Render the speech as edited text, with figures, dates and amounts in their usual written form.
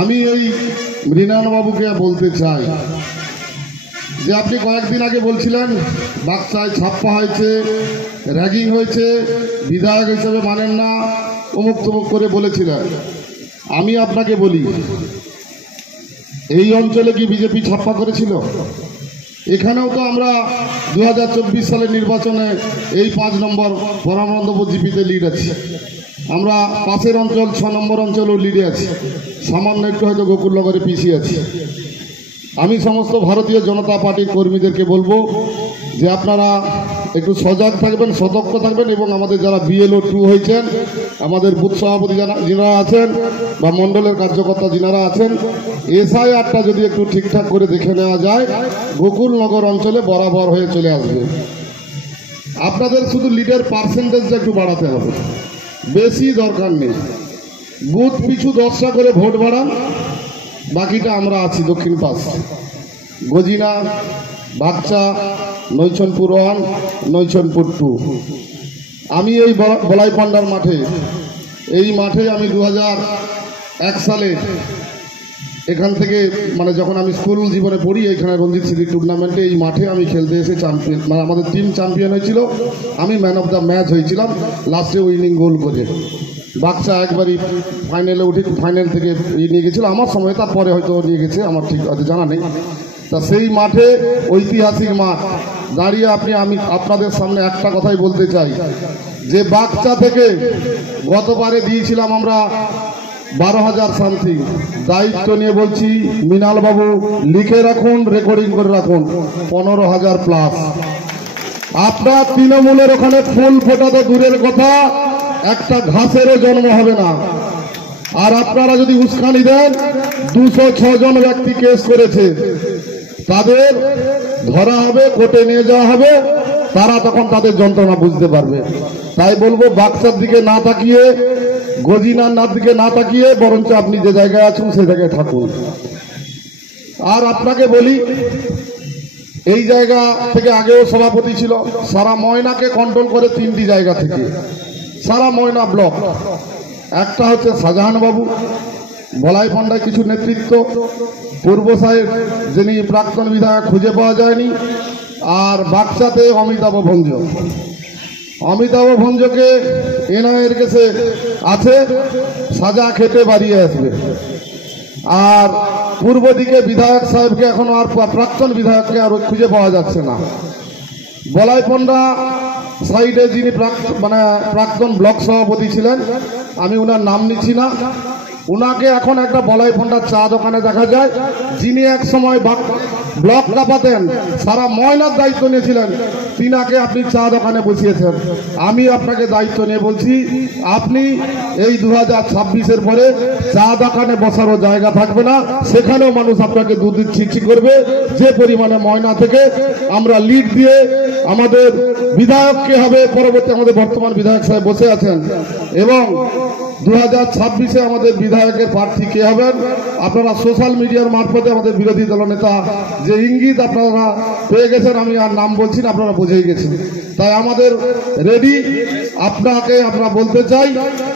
আমি এই মৃণাল বাবুকে বলতে চাই যে আপনি কয়েকদিন আগে বলছিলেন বাক্সায় ছাপ্পা হয়েছে, র্যাগিং হয়েছে, বিধায়ক হিসেবে মানেন না, অমুক তমুক করে বলেছিলেন। আমি আপনাকে বলি, এই অঞ্চলে কি বিজেপি ছাপ্পা করেছিল? এখানেও তো আমরা 2024 সালের নির্বাচনে এই 5 নম্বর পরমানন্দপুর জিপিতে লিড আছি। আমরা পাশের অঞ্চল 6 নম্বর অঞ্চলেও লিডে আছি, সামান্য একটু হয়তো গোকুলনগরে পিছিয়ে আছি। আমি সমস্ত ভারতীয় জনতা পার্টির কর্মীদেরকে বলবো যে আপনারা একটু সজাগ থাকবেন, সতর্ক থাকবেন এবং আমাদের যারা BLO 2 হয়েছেন, আমাদের বুথ সভাপতি যারা আছেন বা মণ্ডলের কার্যকর্তা যিনারা আছেন, SIRটা যদি একটু ঠিকঠাক করে দেখে নেওয়া যায়, গোকুলনগর অঞ্চলে বরাবর হয়ে চলে আসবে। আপনাদের শুধু লিডের পার্সেন্টেজটা একটু বাড়াতে হবে, বেশি দরকার নেই। বুথ পিছু 10টা করে ভোট বাড়ান, বাকিটা আমরা আছি দক্ষিণ পাশ, গজিনা, বাচ্চা, নৈছনপুর 1, নৈছনপুর 2। আমি এই বলাইপান্ডার মাঠে, এই মাঠে আমি 2001 সালে এখান থেকে, মানে যখন আমি স্কুল জীবনে পড়ি, এইখানে রঞ্জিত সিটি টুর্নামেন্টে এই মাঠে আমি খেলতে এসে চ্যাম্পিয়ন, মানে আমাদের টিম চ্যাম্পিয়ন হয়েছিল, আমি ম্যান অফ দ্য ম্যাচ হয়েছিলাম লাস্টে উইনিং গোল করে। বাচ্চা একবারই ফাইনালে উঠে, ফাইনাল থেকে নিয়ে গেছিল আমার সময়, তারপরে হয়তো নিয়ে গেছে, আমার ঠিক জানা নেই। তা সেই মাঠে, ঐতিহাসিক মাঠ দাঁড়িয়ে আমি আপনাদের সামনে একটা কথাই বলতে চাই যে বাচ্চা থেকে গতবারে দিয়েছিলাম আমরা 12,000 সামথিং। দায়িত্ব নিয়ে বলছি, মৃণাল বাবু লিখে রাখুন, রেকর্ডিং করে রাখুন, 15,000 প্লাস। আপনার তৃণমূলের ওখানে ফুল ফোটা তো দূরের কথা, একটা ঘাসেরও জন্ম হবে না। আর আপনারা যদি উস্কানি দেন, 206 জন ব্যক্তি কেস করেছে, তাদের ধরা হবে, কোর্টে নিয়ে যাওয়া হবে, তারা তখন তাদের যন্ত্রণা বুঝতে পারবে। তাই বলবো, বাক্সার দিকে না তাকিয়ে, গজিনার দিকে না তাকিয়ে, বরঞ্চ আপনি যে জায়গায় আছেন সেই জায়গায় থাকুন। আর আপনাকে বলি, এই জায়গা থেকে আগেও সভাপতি ছিল, সারা ময়নাকে কন্ট্রোল করে 3টি জায়গা থেকে, সারা ময়না ব্লক। একটা হচ্ছে শাহজাহান বাবু, বলাইপান্ডায় কিছু নেতৃত্ব, পূর্ব সাহেব যিনি প্রাক্তন বিধায়ক খুঁজে পাওয়া যায়নি, আর বাক্সাতে অমিতাভ ভঞ্জ। অমিতাভ ভঞ্জকে NIA-এর কেসে আছে, সাজা খেতে বাড়িয়ে আসবে। আর পূর্ব দিকে বিধায়ক সাহেবকে এখনো, আর প্রাক্তন বিধায়ককে আর খুঁজে পাওয়া যাচ্ছে না। বলাইপান্ডা সাইডে যিনি প্রাক্তন ব্লক সভাপতি ছিলেন, আমি উনার নাম নিচ্ছি না, উনাকে এখন একটা বলাইপান্ডার চা দোকানে দেখা যায়। যিনি এক সময় ব্লক কাঁপাতেন, সারা ময়নার দায়িত্ব নিয়েছিলেন, তিনাকে আপনি চা দোকানে বসিয়েছেন। আমি আপনাকে দায়িত্ব নিয়ে বলছি, আপনি এই 2026-এর পরে চা দোকানে বসারও জায়গা থাকবে না, সেখানেও মানুষ আপনাকে দুধ ছিচি করবে। যে পরিমাণে ময়না থেকে আমরা লিড দিয়ে আমাদের বিধায়ককে হবে, পরবর্তী আমাদের বর্তমান বিধায়ক সাহেব বসে আছেন, এবং 2026-এ আমাদের বিধায়কের প্রার্থী কে হবেন, আপনারা সোশ্যাল মিডিয়ার মারফতে আমাদের বিরোধী দলনেতা যে ইঙ্গিত আপনারা পেয়ে গেছেন, আমি আর নাম বলছি না, আপনারা বুঝেই গেছেন। তাই আমাদের রেডি, আপনাকে আমরা বলতে চাই